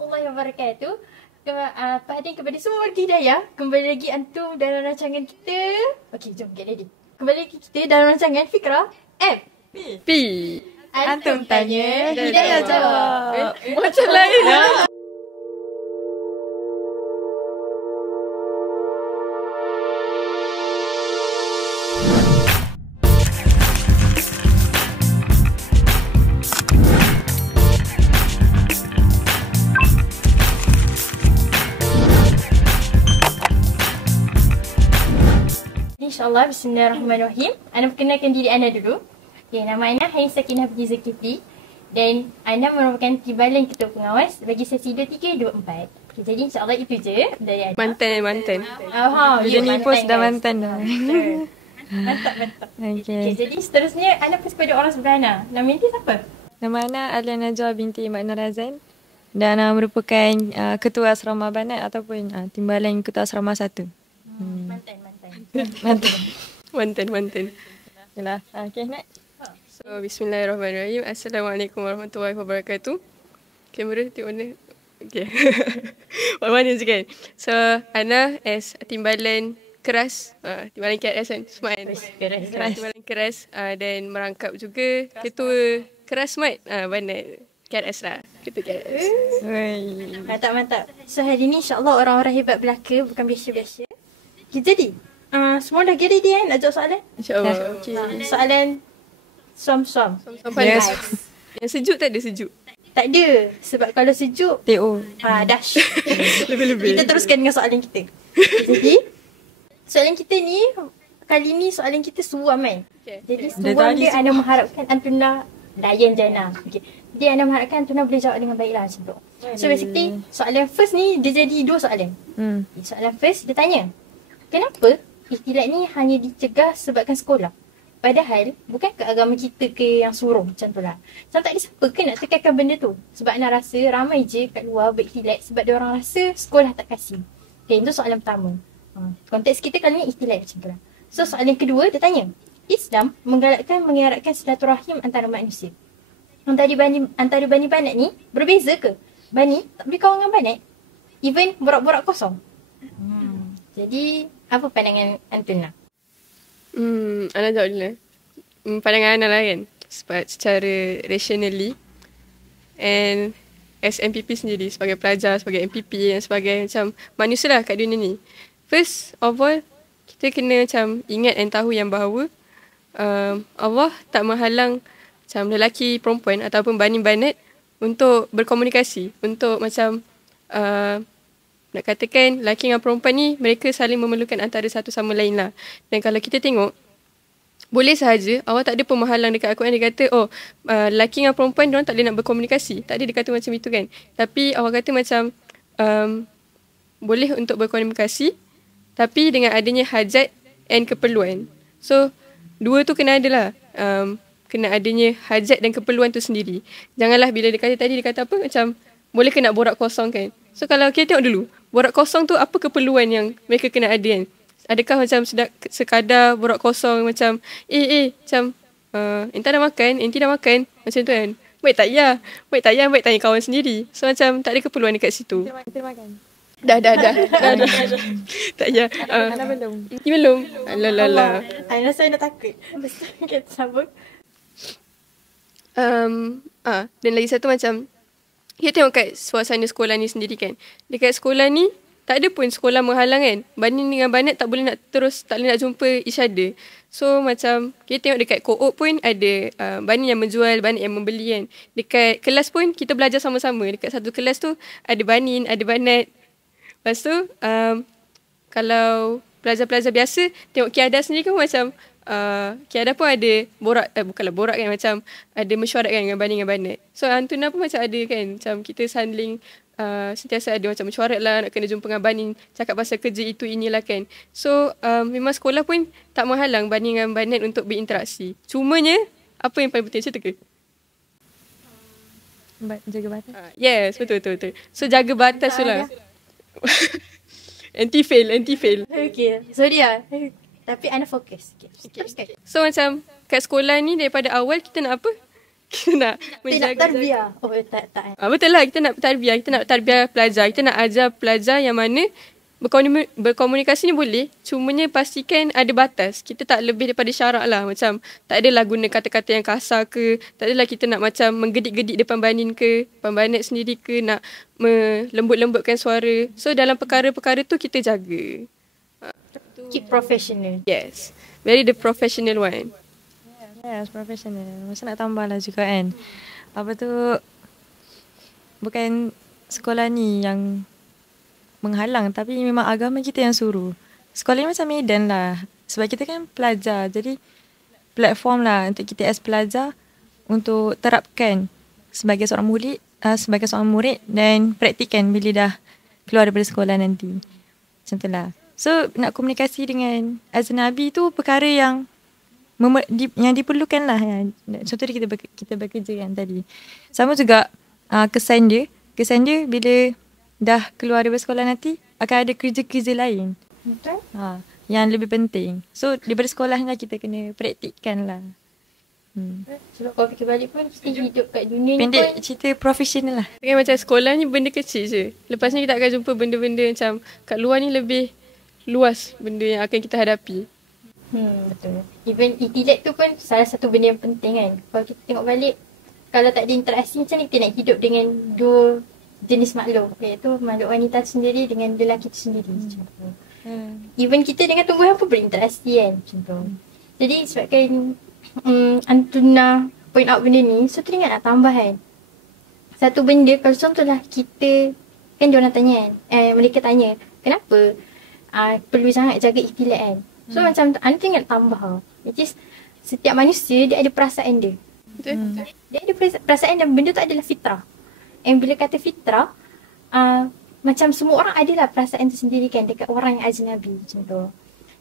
warahmatullahi wabarakatuh. Perhatian kepada semua warga Hidayah. Kembali lagi antum dalam rancangan kita. Okey, jom get ready. Kembali lagi kita dalam rancangan Fikrah F P. Antum tanya, Hidayah jawab. Macam lain. InsyaAllah, bismillahirrahmanirrahim. Ana perkenalkan diri Ana dulu. Okay, nama Ana Hain Sakinah Binti Zulkifli. Dan Ana merupakan timbalan ketua pengawas bagi sesi 23-24. Okay, jadi insyaAllah itu je dari Ana. Mantan. Ya, Jadi post dah mantan dah. Mantap. Okay, Okay. jadi seterusnya Ana post kepada orang sebelah Ana. Nama inti siapa? Nama Ana Alia Najwa binti Mak Nur Razan. Dan Ana merupakan ketua asrama Banat ataupun timbalan ketua asrama 1. Mantan. Yalah. Okay, next. So, bismillahirrahmanirrahim. Assalamualaikum warahmatullahi wabarakatuh. Kamera tengok mana? Okay. Mana je kan? So, Ana as timbalan keras. Timbalan KRS kan? Smart kan? Keras. Timbalan keras. Dan merangkap juga ketua keras smart. Banat. KRS lah. Ketua KRS. Mantap. So hari ni insyaAllah orang-orang hebat belaka, bukan biasa-biasa. Okay, jadi semua dah get ready kan nak jawab soalan? InsyaAllah. Okay. Soalan suam-suam. Yes. Guys. Yang sejuk tak ada sejuk? Tak ada. Sebab kalau sejuk TO. dash. Lebih-lebih. Kita teruskan dengan soalan kita. Jadi soalan kita ni, kali ni soalan kita suam kan. Okay. Jadi suam dia Ana mengharapkan Antuna Dayan Jana. Okay. Jadi Ana mengharapkan Antuna boleh jawab dengan baiklah macam tu. So basically soalan first ni dia jadi 2 soalan. Soalan first dia tanya, kenapa ikhtilat ni hanya dicegah sebabkan sekolah? Padahal bukankah agama kita ke yang suruh macam tu lah. Macam tak ada siapa ke nak tekankan benda tu. Sebab Ana rasa ramai je kat luar berikhtilat sebab dia orang rasa sekolah tak kasih. Okay, itu soalan pertama. Konteks kita kali ni ikhtilat macam tu lah. So soalan kedua dia tanya, Islam menggalakkan mengeratkan silaturahim antara manusia. Antara Bani Banat ni berbeza ke? Bani tak boleh kawan dengan Banat? Even borak-borak kosong. Jadi apa pandangan Antuna? Ana jawab dulu. Pandangan Ana lah kan. Sebab secara rationally and as MPP sendiri, sebagai pelajar, sebagai MPP dan sebagai macam manusia lah kat dunia ni. First of all, kita kena macam ingat dan tahu yang bahawa Allah tak menghalang macam lelaki, perempuan ataupun Bani Banat untuk berkomunikasi. Untuk macam nak katakan lelaki dengan perempuan ni mereka saling memerlukan antara satu sama lain lah. Dan kalau kita tengok, boleh sahaja Allah tak ada pemahalang dekat Al-Quran. Dia kata lelaki dengan perempuan diorang tak boleh nak berkomunikasi. Tak ada dia kata macam itu kan. Tapi Allah kata macam boleh untuk berkomunikasi tapi dengan adanya hajat and keperluan. So dua tu kena ada lah. Kena adanya hajat dan keperluan tu sendiri. Janganlah bila dia kata apa macam boleh ke nak borak kosong kan. So kalau kita tengok dulu, borak kosong tu apa keperluan yang mereka kena ada kan? Adakah macam sekadar borak kosong macam macam enta dah makan, enti dah makan macam tu kan? Baik tak ya? Baik tanya kawan sendiri. So macam tak ada keperluan dekat situ. Kita makan. Dah. Tak ya. Ana belum. Enti belum. Alah. Ana rasa Ana takut. Kita sambung. Dan lagi satu macam kita tengok kat suasana sekolah ni sendiri kan. Dekat sekolah ni tak ada pun sekolah menghalang kan. Bani dengan Banat tak boleh nak jumpa each other. So macam kita tengok dekat co-op pun ada Bani yang menjual, Banat yang membeli kan. Dekat kelas pun kita belajar sama-sama. Dekat satu kelas tu ada Bani, ada Banat. Lepas tu kalau pelajar-pelajar biasa tengok Kiada sendiri kan macam Kiada pun ada borak, bukanlah borak kan, macam ada mesyuarat kan dengan Bani dengan Banat. So Antuna pun macam ada kan, macam kita saling sentiasa ada macam mesyuarat lah, nak kena jumpa dengan Bani, cakap pasal kerja itu inilah kan. So memang sekolah pun tak menghalang Bani dengan Banat untuk berinteraksi. Cumanya apa yang paling penting macam tu ke? Jaga batas. Yes, betul. So jaga batas tu lah. Anti-fail. Okay, sorry lah. Tapi Ana fokus. Okay. So macam kat sekolah ni daripada awal kita nak apa? kita nak Kita nak menjaga tarbiyah. Oh tak. betul lah, kita nak tarbiyah, kita nak tarbiyah pelajar, kita nak ajar pelajar yang mana berkomunikasi ni boleh, cumanya pastikan ada batas. Kita tak lebih daripada syarak lah. Macam tak adalah guna kata-kata yang kasar ke, tak adalah kita nak macam menggedik-gedik depan banin ke, pembanet sendiri ke, nak melembut-lembutkan suara. So dalam perkara-perkara tu kita jaga. Keep professional. Yes, very the professional one. Yes, professional. Macam nak tambah lah juga kan. Apa tu, bukan sekolah ni yang menghalang, tapi memang agama kita yang suruh. Sekolah ni macam medan lah. Sebab kita kan pelajar. Jadi platform lah untuk kita as pelajar untuk terapkan sebagai seorang murid dan praktikan bila dah keluar daripada sekolah nanti. Macam tu lah. So nak komunikasi dengan azan Nabi tu perkara yang diperlukan lah. Contoh dia kita bekerja kan tadi. Sama juga kesan dia bila dah keluar dari sekolah nanti akan ada kerja-kerja lain. Betul. Yang lebih penting. So daripada sekolah ni kita kena praktikkan lah. Sebab kalau fikir balik pun kita hidup kat dunia ni Pendek pun cerita profesional lah. Kan macam sekolah ni benda kecil je. Lepas ni kita akan jumpa benda-benda macam kat luar ni lebih luas benda yang akan kita hadapi. Betul. Even itilat tu pun salah satu benda yang penting kan. Kalau kita tengok balik, kalau tak ada interaksi macam ni kita nak hidup dengan dua jenis makhluk, iaitu makhluk wanita sendiri dengan lelaki tu sendiri. Even kita dengan tumbuhan pun berinteraksi kan, contoh. Jadi sebabkan Antuna point out benda ni, so teringat nak tambah kan. Satu benda, kalau contohlah kita, kan diorang tanya kan, mereka tanya, kenapa perlu sangat jaga ikhtilat kan. So macam Anda teringat tambah, which is setiap manusia dia ada perasaan dia. Dia ada perasaan dan benda tu adalah fitrah. And bila kata fitrah, macam semua orang adalah perasaan tu sendiri kan dekat orang yang ajnabi macam tu.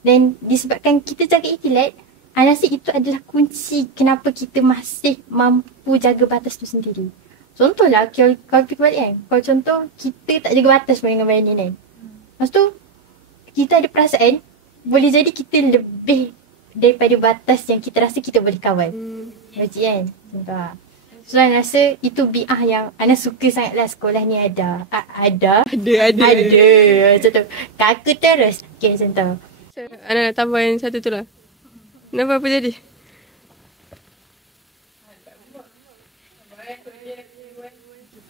Dan disebabkan kita jaga ikhtilat, Ana rasa itu adalah kunci kenapa kita masih mampu jaga batas tu sendiri. Contohlah, kalau fikir balik kan, kalau contoh kita tak jaga batas pun dengan bayanin kan. Lepas tu, kita ada perasaan, boleh jadi kita lebih daripada batas yang kita rasa kita boleh kawal. Macam kan? Contoh. So, Ana rasa itu bi'ah yang Ana suka sangatlah sekolah ni ada. Ada. Macam tu. Kaku terus. Okay, macam tu. Ana nak tambah yang satu tu lah. Kenapa apa jadi?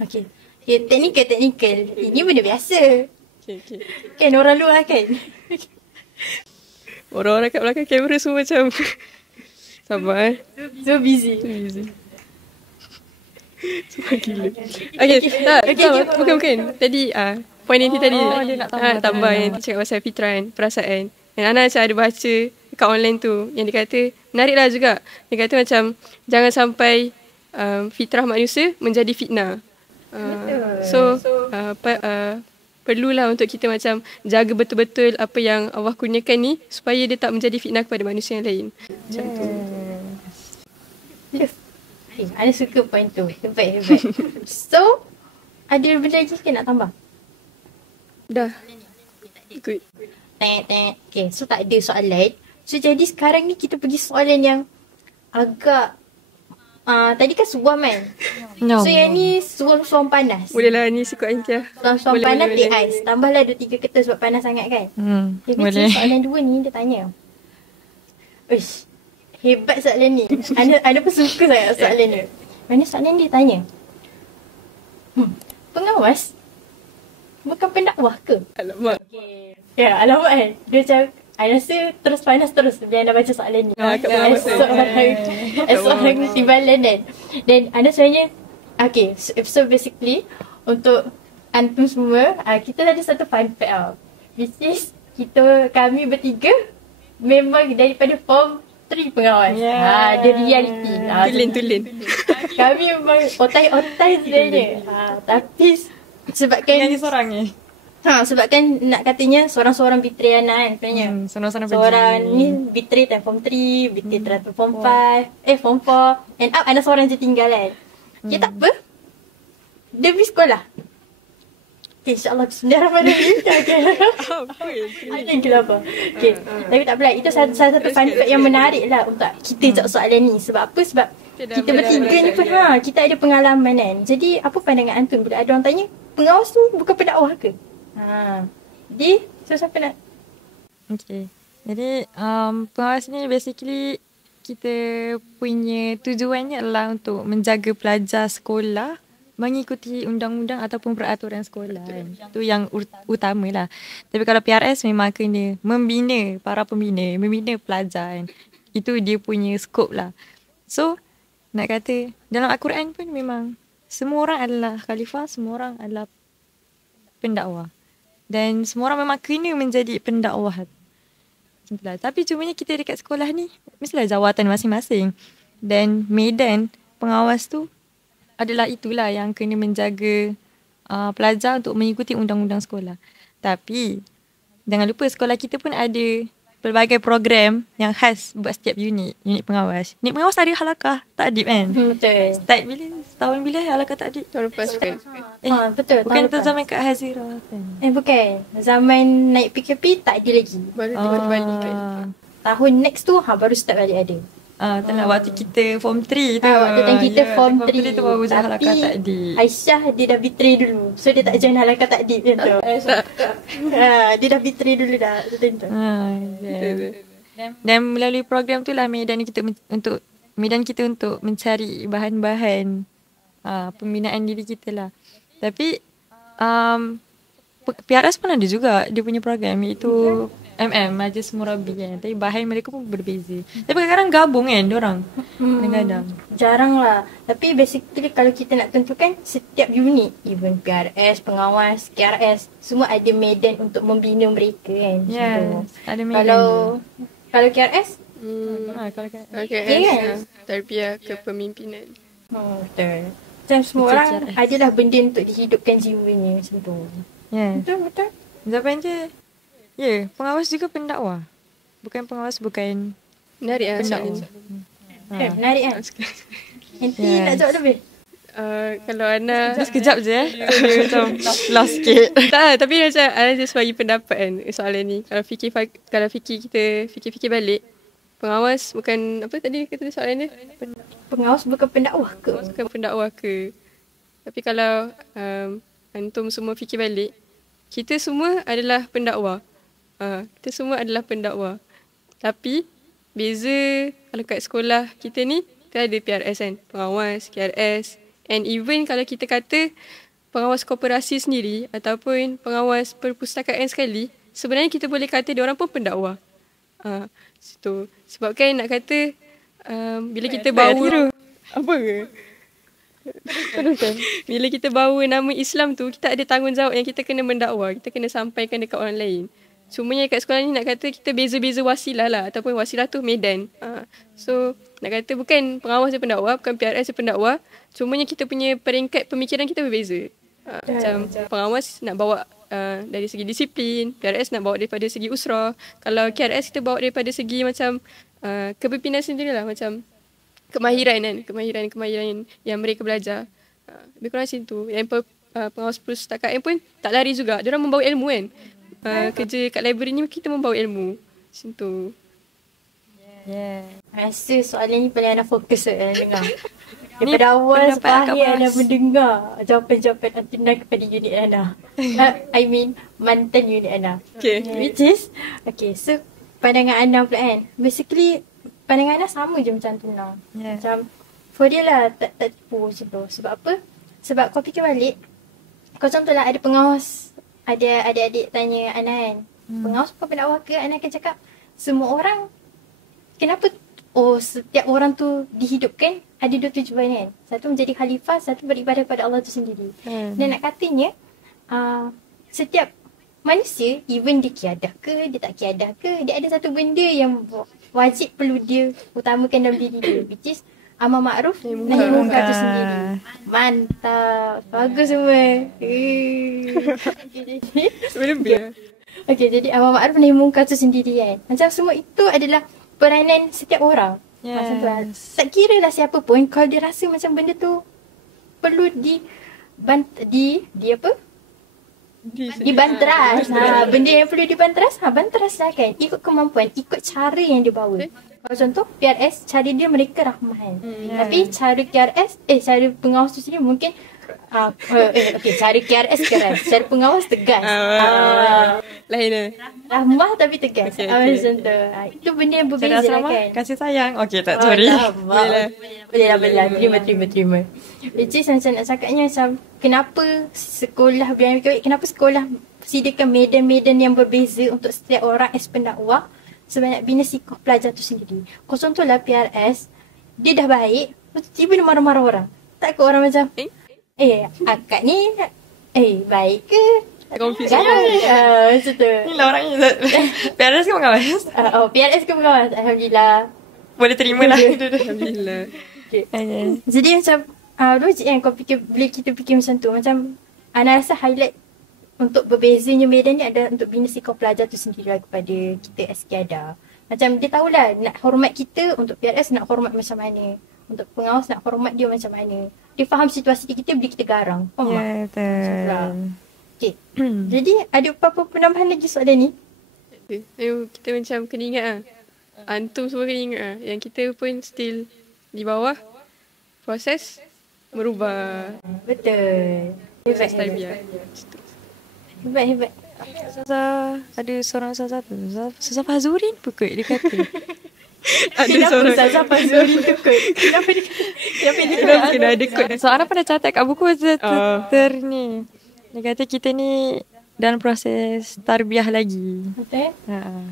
Okay. Teknikal. Ini benda biasa. Okay. Kan orang luar kan? Orang-orang kat belakang kamera semua macam sabar So busy. Semua gila. Okay, bukan. Tadi point yang tadi dia nak tambah yang cakap pasal fitrah kan, perasaan. Dan Ana macam ada baca kat online tu yang dia kata menarik lah juga. Dia kata macam jangan sampai fitrah manusia menjadi fitnah. So perlulah untuk kita macam jaga betul-betul apa yang Allah kurniakan ni supaya dia tak menjadi fitnah kepada manusia yang lain. Macam tu. Ana suka point tu. Hebat. So, ada benda lagi ke nak tambah? Dah. Good. Okay, so tak ada soalan. So, jadi sekarang ni kita pergi soalan yang agak tadi kan suam kan? No. So, yang ni suam panas. Boleh lah ni sikut Aintia. Suam panas di ais. Tambahlah 2-3 kertas sebab panas sangat kan? Boleh. Soalan 2 ni dia tanya. Uish, hebat soalan ni. Ana pun suka sangat soalan ni. Mana soalan dia tanya? Pengawas bukan pendakwah ke? Alamak. Okay. Ya, alamak kan. Dia macam, Ana rasa terus panas terus bila Ana baca soalan ni. Kat pengawas Seorang timbalan kan. Dan Ana sebenarnya, okay, so basically untuk antum semua, kita ada satu fun fact tau. Which is, kami bertiga memang daripada form 3 pengawas. Dia reality. Tulen. Kami memang otai sebenarnya. Tapi sebabkan Yang ni seorang ni. sebabkan nak katanya seorang-seorang betray Ana kan sebenarnya. Seorang ni betray time form 3, betray time form 5, form 4. End up Ana seorang je tinggal kan. Okay, tak apa. Demi sekolah. Okay, insyaAllah bismillahirrahmanirrahim. Okay. Kenapa? Okay. Tapi tak apalah. Itu salah satu fun fact yang menarik lah untuk kita jawab soalan ni. Sebab apa? Sebab kita bertiga ni pun kita ada pengalaman kan. Jadi apa pandangan antum bila ada orang tanya pengawas tu bukan pendakwah ke? Jadi siapa nak? Okay. Jadi pengawas ni basically kita punya tujuannya adalah untuk menjaga pelajar sekolah mengikuti undang-undang ataupun peraturan sekolah kan. Itu yang utama lah. Tapi kalau PRS memang kena membina para pembina, membina pelajar kan. Itu dia punya skop lah. So nak kata dalam Al-Quran pun memang semua orang adalah khalifah, semua orang adalah pendakwah. Dan semua orang memang kena menjadi pendakwah. Macam tapi cumanya kita dekat sekolah ni mestilah jawatan masing-masing. Dan medan pengawas tu adalah itulah yang kena menjaga pelajar untuk mengikuti undang-undang sekolah. Tapi jangan lupa sekolah kita pun ada pelbagai program yang khas buat setiap unit pengawas. Unit pengawas ada halakah takdib kan? Betul. Start bila? Tahun bila halakah takdib? Tahun lepas kan? Betul. Bukan tu zaman Kak Hazira kan? Bukan. Zaman naik PKP tak ada lagi. Baru tiba balik kan? Tahun next tu baru start balik ada. Tak nak waktu kita form 3 tu. Waktu time kita form 3 tu baru join halakah takdib. Aisyah dia dah betray dulu. So dia tak join halakah takdib macam tu. Dia dah betray dulu dah. Macam tu. Dan melalui program tu lah medan kita untuk mencari bahan-bahan pembinaan diri kita lah. Tapi PRS pun ada juga dia punya program iaitu Majlis Murabi kan. Tapi bahan mereka pun berbeza. Tapi kadang-kadang gabung kan diorang. Kadang-kadang. Jarang lah. Tapi basically kalau kita nak tentukan setiap unit, even PRS, pengawas, KRS, semua ada medan untuk membina mereka kan. Yes, ada medan. Kalau KRS? Kalau KRS. Okay, tarbiyah kepemimpinan. Betul. Macam semua orang adalah benda untuk dihidupkan jiwanya macam tu. Betul. Jawapan je. Pengawas juga pendakwah. Bukan pengawas, bukan menarik pendakwah. Menarik kan? Nanti nak jawab lebih? Kalau Ana sekejap je macam lost sikit. Tak, tapi macam Ana just bagi pendapat kan soalan ni. Kalau fikir balik, pengawas bukan apa tadi kata soalan dia? Pengawas bukan pendakwah ke? Bukan pendakwah ke? Tapi kalau antum semua fikir balik, kita semua adalah pendakwah. Kita semua adalah pendakwah. Tapi beza kalau kat sekolah kita ni, kita ada PRS kan, pengawas, KRS. And even kalau kita kata pengawas koperasi sendiri ataupun pengawas perpustakaan sekali, sebenarnya kita boleh kata dia orang pun pendakwah. Sebab kan nak kata bila kita bawa apa ke? Bila kita bawa nama Islam tu, kita ada tanggungjawab yang kita kena mendakwah, kita kena sampaikan dekat orang lain. Cumanya kat sekolah ni nak kata kita beza-beza wasilah lah, ataupun wasilah tu medan. So nak kata bukan pengawas dia pendakwah, bukan PRS dia pendakwah, cumanya kita punya peringkat pemikiran kita berbeza. Macam pengawas nak bawa dari segi disiplin, PRS nak bawa daripada segi usrah. Kalau KRS kita bawa daripada segi macam kepimpinan sendiri lah, macam kemahiran yang mereka belajar. Lebih kurang macam tu. Yang pengawas perpustakaan pun tak lari juga. Diorang membawa ilmu kan. Kerja kat library ni kita membawa ilmu. Macam tu. Rasa soalan ni paling Ana fokus dengar. Daripada awal sampai akhir Ana mendengar jawapan-jawapan Antina kepada unit Ana. I mean mantan unit Ana. Okay. Which is so pandangan Ana pula kan. Basically pandangan Ana sama je macam Antina. Macam for dia lah tak tipu macam tu. Sebab apa? Sebab kau fikir balik, kau contohlah ada pengawas, ada adik-adik tanya Ana kan, pengawas bukan pendakwah ke? Ana akan cakap semua orang, kenapa setiap orang tu dihidupkan ada dua tujuan kan. Satu menjadi khalifah, satu beribadah pada Allah tu sendiri. Dan nak katanya setiap manusia, even dia kiadah ke, dia tak kiadah ke, dia ada satu benda yang wajib perlu dia utamakan dalam diri dia, which is amar ma'ruf nahi munkar tu sendiri. Mantap. Bagus semua. Jadi amar ma'ruf nahi munkar tu sendiri kan. Macam semua itu adalah peranan setiap orang. Macam tu lah. Tak kira lah siapa pun, kalau dia rasa macam benda tu perlu dibanteras. Benda yang perlu dibanteras, banteras lah kan. Ikut kemampuan, ikut cara yang dia bawa. Kalau contoh PRS, cara dia mereka rahman. Tapi cara KRS, cara pengawas tu sendiri mungkin cara KRS keras, cara pengawas tegas. Lain lah. Rahmah tapi tegas. Okay. Macam tu. Itu benda yang berbeza lah kan. Kasih sayang. Okay, tak, sorry. Boleh lah. Terima. Which is macam nak cakapnya macam kenapa sekolah Bilangan Baik, kenapa sekolah sediakan medan-medan yang berbeza untuk setiap orang as pendakwah sebanyak bina sikoh pelajar tu sendiri. Kau contohlah PRS, dia dah baik, tiba-tiba dia marah-marah orang. Tak ke orang macam, akak ni, baik ke? Confused. Macam tu. Ni lah orang ni. PRS ke pengawas? PRS ke pengawas? Alhamdulillah. Boleh terima lah. Alhamdulillah. Okay. Jadi macam, logik kan kau fikir, bila kita fikir macam tu. Macam, Ana rasa highlight untuk berbezanya medan ni ada untuk bina sikap pelajar tu sendiri lah kepada kita SKADA. Macam dia tahulah nak hormat kita, untuk PRS nak hormat macam mana. Untuk pengawas nak hormat dia macam mana. Dia faham situasi kita bila kita garang. Faham tak? Betul. Okay. Jadi ada apa-apa penambahan lagi soalan ni? Kita macam kena ingat lah. Antum semua kena ingat lah. Yang kita pun still di bawah proses merubah. Betul. Proses tarbiyah. Hebat. Ustazah, ada seorang ustazah tu. Ustazah Fazurin pun kot dia kata. Kenapa Ustazah Fazuri tu kot? Kenapa dia Kena ada kot. Seorang pernah catat kat buku ni. Dia kata kita ni dalam proses tarbiyah lagi. Betul?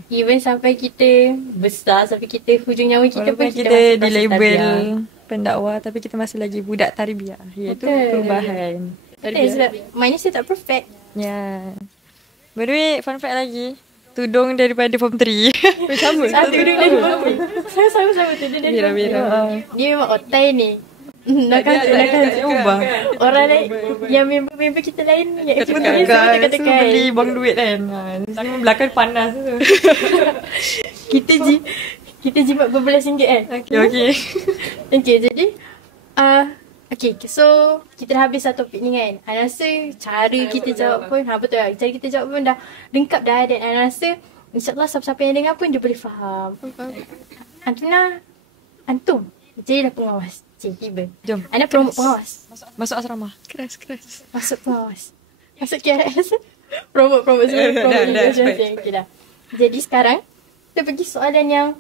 Even sampai kita besar, sampai kita hujung nyawa kita walaupun pun kita masih di proses label tarbiyah. pendakwa, tapi kita masih lagi budak tarbiyah. Iaitu perubahan. Sebab manusia tak perfect. Ya. By the way, fun fact lagi. Tudung daripada form 3. Sama. Tudung dari bawah. Sama-sama tudung dari bawah. Merah-merah. Dia memang otai ni. Nak ubah. Orang lain, yang member kita lain yang Tekan. Beli bang duit kan. Semua belakang panas tu. Kita jimat berbelas ringgit kan. Okay, jadi so kita dah habis satu topik ni kan. Ana rasa cara kita jawab pun betul lah. Cara kita jawab pun dah lengkap dah. Dan Ana rasa insyaAllah siapa-siapa yang dengar pun dia boleh faham. Antum jadilah pengawas. Tiba. Jom. Ana promote pengawas. Masuk asrama. Keras. Masuk pengawas. Masuk KRS. Promote semua. Okay dah. Jadi sekarang kita pergi soalan yang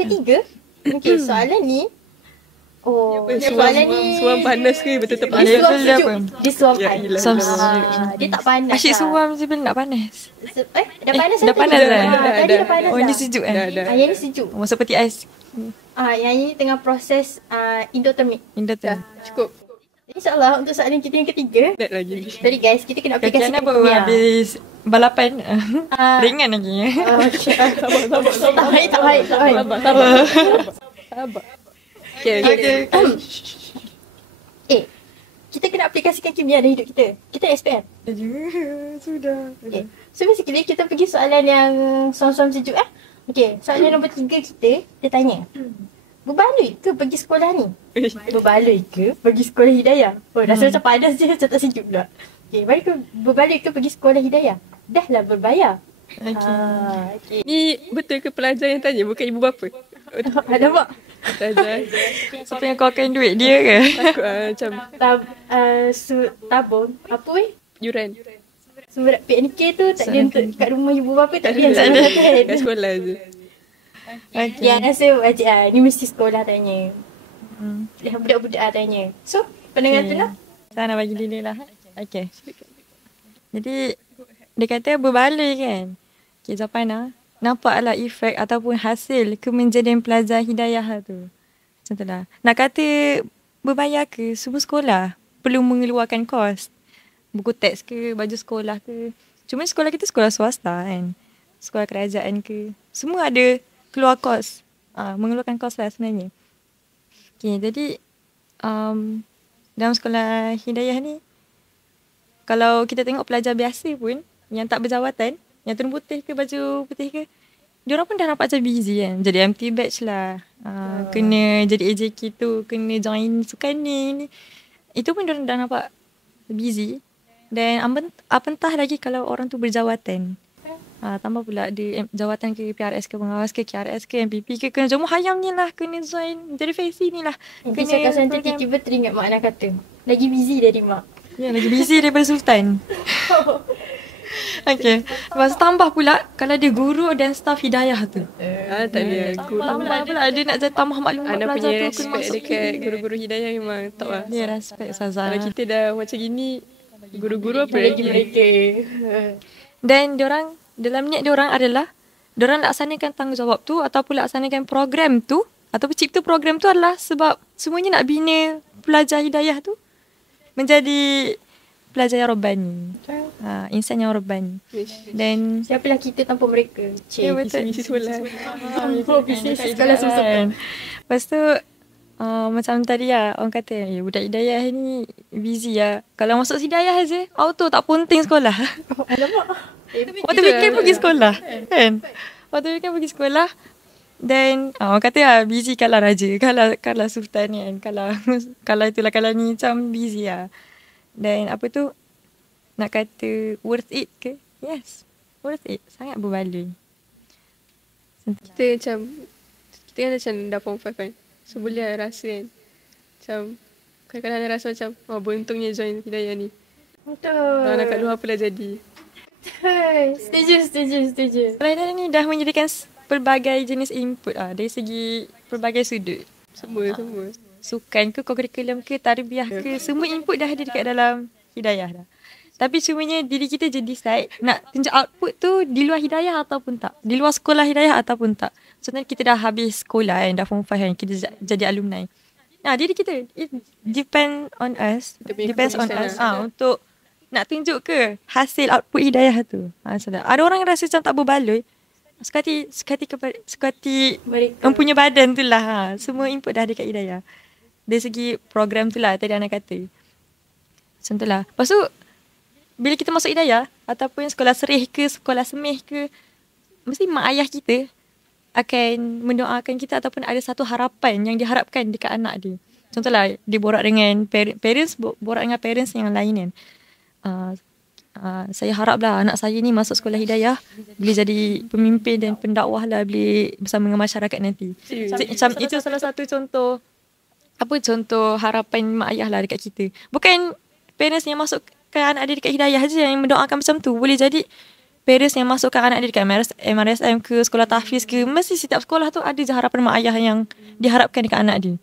ketiga. Okay, soalan ni soalan ni Suam panas ke betul-betul panas? Dia suam sejuk. Dia suam Ya, panas. ilah. Dia tak panas. Asyik suam sebelum nak panas. Dah panas dah panas dah. Tadi dah panas. Oh, ni sejuk kan? Yang ni sejuk. Oh, seperti ais. Yang ini tengah proses endothermic. Indotel. Cukup. InsyaAllah untuk soalan kita yang ketiga. Nak lagi. Sorry guys, kita kena aplikasi Kajian apa habis balapan? Ringan lagi. Tak baik. Sabar. Okay. Kita kena aplikasikan kimia dalam hidup kita. Kita SPM. Sudah. Okay. So basically kita pergi soalan yang suam-suam sejuk Okay, soalan nombor 3 kita, dia tanya. Berbaloi ke pergi sekolah ni? Berbaloi ke pergi sekolah hidayah? Rasa macam panas je, macam tak sejuk pula. Okay, berbaloi ke pergi sekolah hidayah? Dah lah berbayar. Okay. Ni betul ke pelajar yang tanya, bukan ibu bapa? Alamak. Pelajar. Siapa yang keluarkan duit dia ke? Takut macam Tabung. Apa yuran. Surat PNK tu tak ada untuk kat rumah ibu bapa, tak ada. Kat sekolah je. Okay. Yang rasa wajib ni mesti sekolah tanya. Budak-budak tanya. So, pendengar tu lah. Saya nak bagi dia lah. Okay. Jadi, dia kata berbaloi kan? Okay, Zapana. Nampaklah efek ataupun hasil kemenjadian pelajar hidayah tu. Macam tu lah. Nak kata berbayar ke, semua sekolah perlu mengeluarkan kos. Buku teks ke, baju sekolah ke. Cuma sekolah kita sekolah swasta kan. Sekolah kerajaan ke. Semua ada keluar kos. Mengeluarkan kos lah sebenarnya. Okay, jadi dalam sekolah hidayah ni, kalau kita tengok pelajar biasa pun, yang tak berjawatan, yang turun putih ke, baju putih ke, diorang pun dah nampak macam busy kan. Jadi empty batch lah. Kena jadi AJK tu, kena join sukan ni. Itu pun diorang dah nampak busy. Dan apentah lagi kalau orang tu berjawatan. Tambah pula di jawatan ke PRS ke pengawas ke KRS ke MPP ke kena jom hayam ni lah, kena join jadi faci ni lah. Nanti cakap nanti tiba-tiba teringat mak nak kata lagi busy dari mak. Ya, lagi busy daripada Sultan. Okay. Lepas tu tambah pula kalau dia guru dan staf hidayah tu. Tak ada guru. Tambah pula dia nak jadi tambah maklumat Ana pelajar punya tu. respect dekat guru-guru hidayah memang top lah. Dia respect Ustazah. Kalau kita dah macam gini, guru-guru apa Lagi lagi? mereka. Dan diorang, dalam niat diorang adalah diorang laksanakan tanggungjawab tu ataupun laksanakan program tu ataupun cipta program tu adalah sebab semuanya nak bina pelajar hidayah tu menjadi pelajar yang Rabbani. Insan yang Rabbani. Dan Siapalah kita tanpa mereka. Ya, betul. Misi sekolah. Bisnes sekolah susun. Lepas tu macam tadi lah orang kata budak hidayah ni busy lah. Kalau masuk hidayah je auto tak penting sekolah. Alamak. Waktu weekend pergi sekolah kan. Waktu weekend pergi sekolah. Dan orang kata lah busy kalau raja. Kalau sultan kan. Kalau itulah kalau ni macam busy lah. Dan apa tu nak kata worth it ke? Yes, worth it. Sangat berbaloi. Kita kan macam dah form 5 kan. So boleh lah rasa kan. Macam kadang-kadang ada rasa macam beruntungnya join hidayah ni. Betul. Kalau nak kat luar apalah jadi. Setuju. Pelajaran ni dah menyediakan pelbagai jenis input dari segi pelbagai sudut. Semua. Sukan ke, kurikulum ke, tarbiyah ke, semua input dah ada dekat dalam hidayah dah. Tapi cumanya diri kita je decide nak tunjuk output tu di luar hidayah ataupun tak. Di luar sekolah hidayah ataupun tak. Sebenarnya kita dah habis sekolah kan, dah form 5 kan, kita jadi alumni. Diri kita, it depends on us untuk nak tunjuk ke hasil output hidayah tu. Ada orang yang rasa macam tak berbaloi. Sekati mempunyai badan tu lah. Semua input dah ada kat hidayah. Dari segi program tu lah tadi Ana kata. Macam tu lah. Lepas tu, bila kita masuk hidayah, ataupun sekolah serih ke, sekolah semih ke, mesti mak ayah kita akan mendoakan kita ataupun ada satu harapan yang diharapkan dekat anak dia. Contohlah, dia borak dengan parents, borak dengan parents yang lain kan. Saya haraplah anak saya ni masuk sekolah hidayah, boleh jadi pemimpin dan pendakwah lah, boleh bersama dengan masyarakat nanti. Macam itu salah satu contoh harapan mak ayah lah dekat kita. Bukan parents yang masukkan anak dia dekat hidayah je yang mendoakan macam tu. Boleh jadi parents yang masukkan anak dia dekat MRSM ke, sekolah tahfiz ke. Mesti setiap sekolah tu ada je harapan mak ayah yang diharapkan dekat anak dia.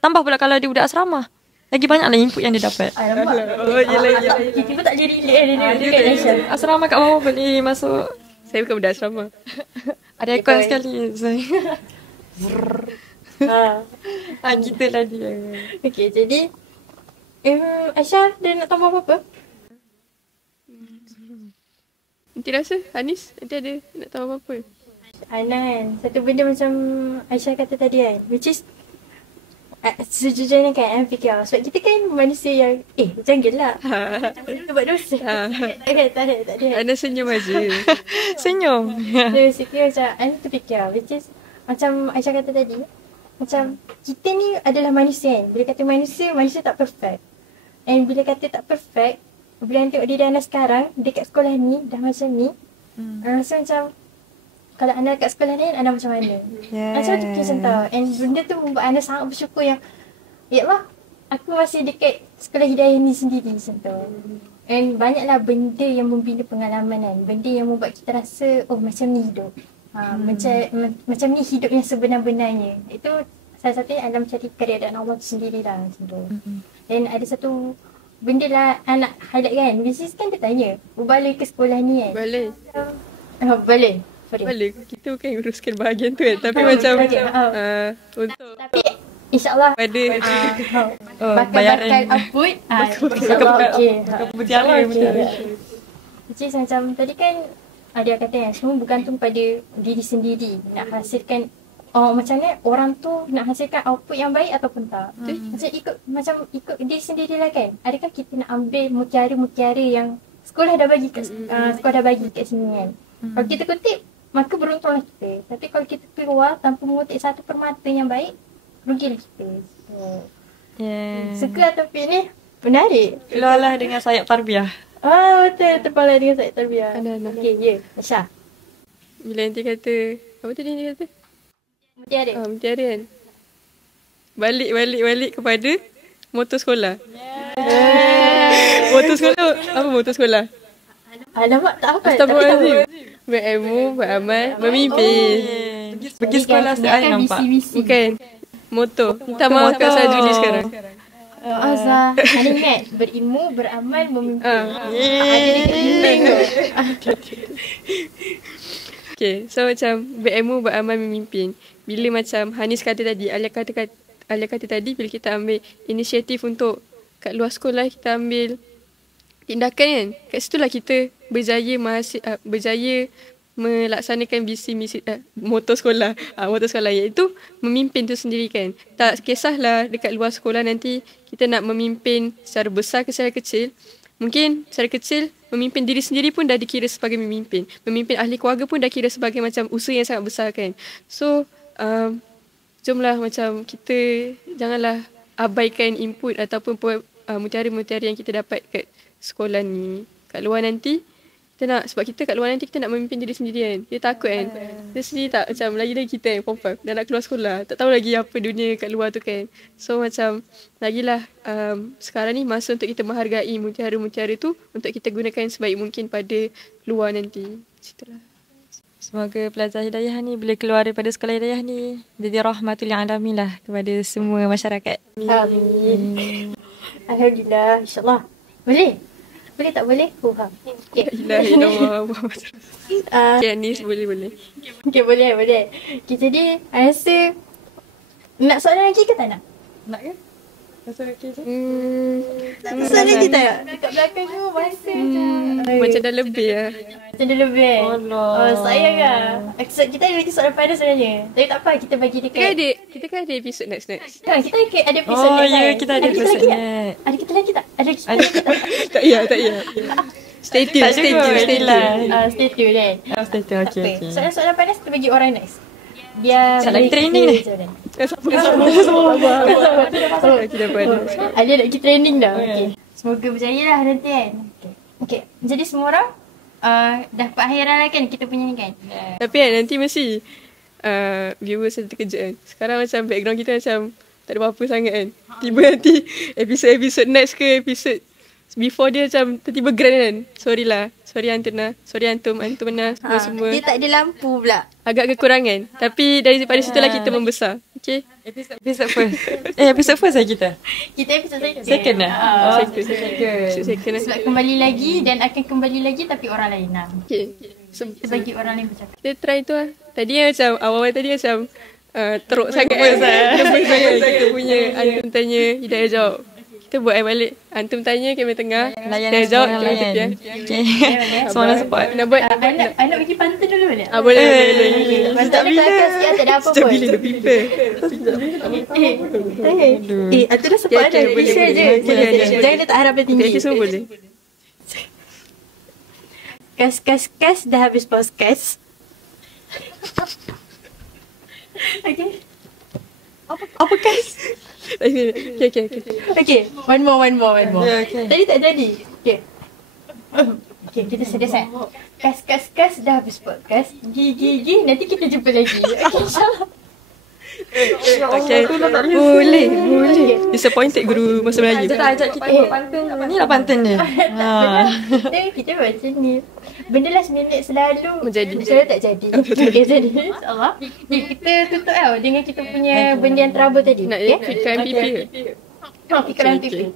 Tambah pula kalau dia budak asrama, lagi banyaklah input yang dia dapat. Yelah. Tiba-tiba tak jadi relate dekat Aisyah. Asrama kat bawah boleh masuk. Saya bukan budak asrama. Ada aircon sekali. Gitu lah dia. Okay, jadi Aisyah dia nak tambah apa-apa? Nanti rasa Anis nanti ada nak tahu apa-apa. Ana kan, satu benda macam Aisyah kata tadi kan, which is sejujurnya kan, I fikir sebab kita kan manusia yang jangan lah buat dosa. Tak ada. Ana senyum aja. Senyum. Basically macam Ana terfikir, which is macam Aisyah kata tadi, macam kita ni adalah manusia kan. Bila kata manusia tak perfect. And bila kata tak perfect, bila tengok diri Ana sekarang dekat sekolah ni dah macam ni, rasa macam kalau Ana kat sekolah ni, Ana macam mana? Macam tu macam tu. And benda tu membuat Ana sangat bersyukur yang, ya Allah, aku masih dekat sekolah hidayah ni sendiri macam tu. And banyaklah benda yang membina pengalaman kan. Benda yang membuat kita rasa, macam ni hidup. Macam ni hidup yang sebenar-benarnya. Itu salah satunya adalah mencari keredaan Allah tu sendirilah macam tu. Dan ada satu benda lah anak highlight kan. Mrs. kan dia tanya, berbaloi ke sekolah ni kan? Boleh. Boleh. Kita bukan uruskan bahagian tu kan. Tapi macam untuk tapi InsyaAllah pada bakal output InsyaAllah okey. Macam tadi kan ada kata yang semua bergantung pada diri sendiri. Nak hasilkan macam ni orang tu nak hasilkan output yang baik ataupun tak. Macam ikut diri sendirilah kan. Adakah kita nak ambil mutiara-mutiara yang sekolah dah bagi kat sini kan. Kalau kita kutip, maka beruntunglah kita. Tapi kalau kita keluar tanpa mengutip satu permata yang baik, rugilah kita. Suka atau pilih, menarik. Keluarlah dengan sayap tarbiyah. Betul. Terpala dengan sayap tarbiyah. Okay, Aisyah. Bila nanti kata, apa tadi dia kata? Mutiara. Mutiara kan. Balik kepada motor sekolah. Motor sekolah, apa motor sekolah? Alamak, tak apa. Astagfirullahaladzim. Berilmu, beramal, memimpin. Pergi sekolah saya nampak. Bukan. Motor. Minta maaf kat saya Julie sekarang. Azhar. Ada ingat? Berilmu, beramal, memimpin. Ada dekat dinding tu. Okay, so macam berilmu, beramal, memimpin. Bila macam Hanis kata tadi, Alia kata tadi, bila kita ambil inisiatif untuk kat luar sekolah, kita ambil tindakan kan. Kat situlah kita berjaya melaksanakan visi misi motor sekolah. Motor sekolah iaitu memimpin tu sendiri kan. Tak kisahlah dekat luar sekolah nanti kita nak memimpin secara besar ke secara kecil. Mungkin secara kecil memimpin diri sendiri pun dah dikira sebagai memimpin. Memimpin ahli keluarga pun dah kira sebagai macam usaha yang sangat besar kan. So jomlah macam kita janganlah abaikan input ataupun mutiara-mutiara yang kita dapat kat sekolah ni. Kat luar nanti sebab kita kat luar nanti kita nak memimpin diri sendiri kan. Kita takut kan. Kita sendiri tak macam lagi kita kan form 5 dah nak keluar sekolah. Tak tahu lagi apa dunia kat luar tu kan. So macam lagilah sekarang ni masa untuk kita menghargai mutiara-mutiara tu untuk kita gunakan sebaik mungkin pada luar nanti. Itulah. Semoga pelajar hidayah ni bila keluar daripada sekolah hidayah ni jadi rahmatul lil alamin lah kepada semua masyarakat. Amin. Alhamdulillah, insyaAllah. Boleh? Boleh tak boleh? Okay. Alhamdulillah. Okay, Anis boleh. Okay, boleh. Okay, jadi rasa nak soalan lagi ke tak nak? Nak ke? Rasa okey je? Soalan lagi tak nak? Dekat belakang tu rasa macam dah lebih lah. Macam dah lebih. Allah. Oh, sayang lah. Kita ada lagi soalan pada sebenarnya. Tapi tak apa, kita bagi dekat. Kita kan ada episod next. Kan, kita ada episod Oh next. ya, kita ada episod next. Ada kita lagi tak? Ada kita lagi tak? Tak ya. Stay tune. Stay tune kan. Stay tune, okay. Soalan panas kita bagi orang next. Dia lagi training ni. Alia nak pergi training dah. Okay. Semoga berjaya lah nanti kan. Okay. Jadi semua orang dah dapat akhiran lah kan kita punya ni kan. Tapi kan nanti mesti viewers ada terkejut kan. Sekarang macam background kita macam tak ada apa-apa sangat kan. Tiba nanti episode next ke episode before dia macam tiba-tiba grand kan. Sorry lah. Sorry Antuna. Sorry Antum Nah semua. Dia tak ada lampu pula. Agak kekurangan. Tapi daripada situlah kita membesar. Okay. Episode first. Episode first lah kita. Kita episode Second lah. Second lah. Sebab kembali lagi dan akan kembali lagi tapi orang lain lah. Okay. Kita bagi orang lain bercakap. Kita try tu lah. Tadi macam awal-awal tadi macam teruk sangat kan. Nervous sangat kita punya Antum tanya Hidayah jawab. Kita buat balik. Antum tanya kamera tengah. Hidayah jawab kamera tepi. Okay. Semua support. Nak buat. Anak bagi pantun dulu boleh? Boleh. Pantun dia kelakar sikit tak ada apa pun. Sejak bila dia prepare. Itu dah support ada. Share je. Jangan letak harapan tinggi. Okay, semua boleh. Kas dah habis podcast. Okay. Apa kas? Okay. One more. Okay. Tadi tak jadi. Okay, kita selesai. Kas dah habis podcast. Gigi nanti kita jumpa lagi. Okay, insyaAllah. Okay. Boleh. Disappointed guru Bahasa Melayu. Dia tak ajak kita buat pantun. Ni lah pantun dia. Kita buat macam ni. Benda last minute selalu Menjadi. tak jadi. Okay, jadi insyaAllah. Kita tutup dengan kita punya benda yang trouble tadi. Nak ikutkan MPP ke? Ikutkan MPP.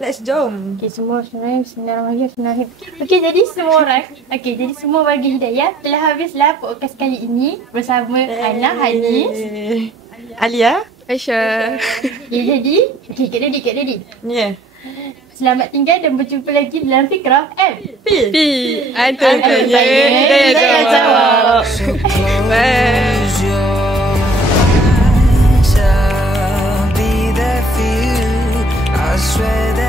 Let's jom. Okay, semua Bismillahirrahmanirrahim. Okay, jadi semua orang. Okay, jadi semua bagi hidayah. Telah habislah podcast kali ini bersama Ana, Hanis, Alia, Aisyah. jadi, okay, get ready. Ya. Selamat tinggal dan berjumpa lagi dalam Fikrah P. Antum tanya Hidayah jawab. Bye. I'll be there for you. I swear that